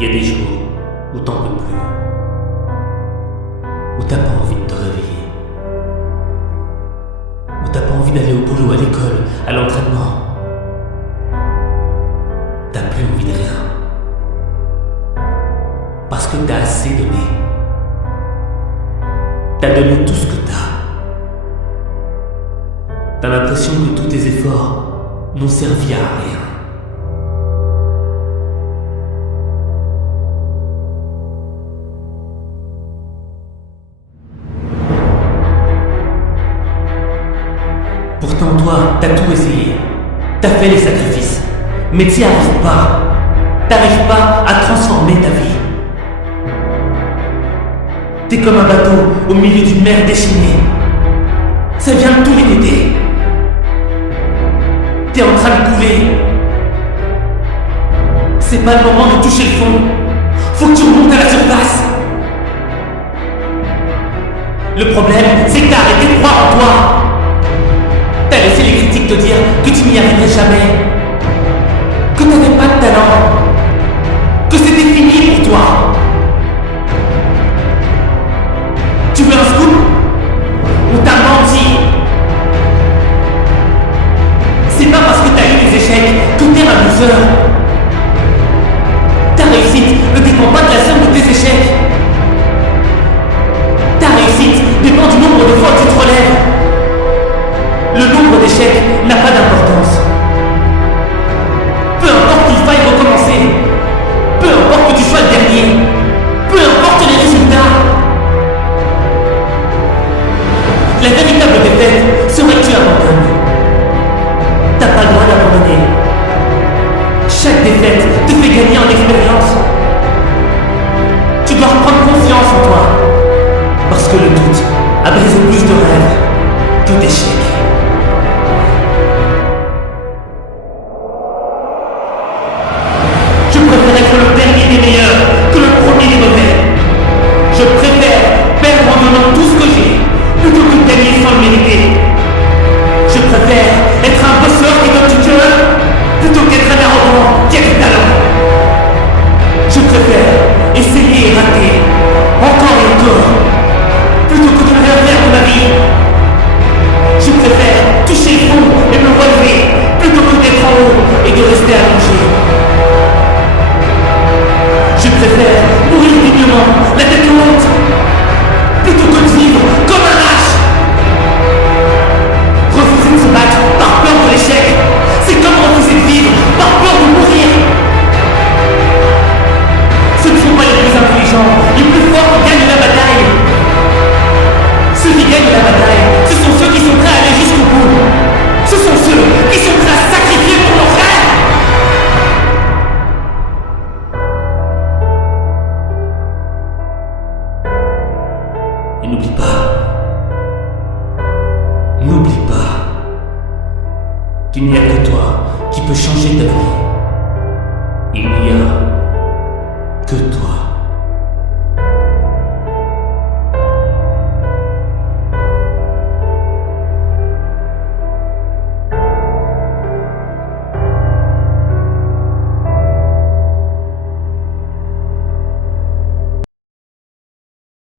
Il y a des jours où t'en peux plus, où t'as pas envie de te réveiller, où t'as pas envie d'aller au boulot, à l'école, à l'entraînement. T'as plus envie de rien. Parce que t'as assez donné. T'as donné tout ce que t'as. T'as l'impression que tous tes efforts n'ont servi à rien. Pourtant toi, t'as tout essayé. T'as fait les sacrifices. Mais t'y arrives pas. T'arrives pas à transformer ta vie. T'es comme un bateau au milieu d'une mer déchaînée. Ça vient de tous les côtés. T'es en train de couler. C'est pas le moment de toucher le fond. Faut que tu remontes à la surface. Le problème, c'est que t'as arrêté de croire en toi. T'as laissé les critiques te dire que tu n'y arriverais jamais. Que t'avais pas de talent. Que c'était fini pour toi. Tu veux un scoop? On t'a menti. C'est pas parce que t'as eu des échecs que t'es un loser. Ta réussite ne dépend pas de la somme de tes échecs. Ta réussite dépend du nombre de fois que tu te relèves. Le nombre d'échecs n'a pas d'importance. Peu importe qu'il faille recommencer. Peu importe que tu sois le dernier. Peu importe les résultats. La véritable défaite serait que tu abandonnes. T'as pas le droit d'abandonner. Chaque défaite te fait gagner en expérience. Tu dois reprendre confiance en toi. Parce que le doute a brisé plus de rêves que d'échecs. Je préfère être le dernier des meilleurs que le premier des mauvais. Je préfère perdre en donnant tout ce que j'ai plutôt que de gagner sans le mériter. Je préfère être un bosseur qui donne du cœur plutôt qu'être un arrogant qui a du talent. Je préfère essayer et rater encore et encore plutôt que de ne rien faire de ma vie. Je préfère toucher le fond et me relever plutôt que d'être en haut et de rester allongé. Je préfère mourir dignement, la tête haute, plutôt que de vivre comme un lâche. Refuser de se battre par peur de l'échec, c'est comme refuser de vivre par peur de mourir. Ce ne sont pas les plus intelligents, les plus forts qui gagnent la bataille. Ceux qui gagnent la bataille, ce sont ceux qui sont prêts à aller jusqu'au bout. Ce sont ceux qui sont prêts à sacrifier pour leurs rêves. Et n'oublie pas qu'il n'y a que toi qui peux changer ta vie. Il n'y a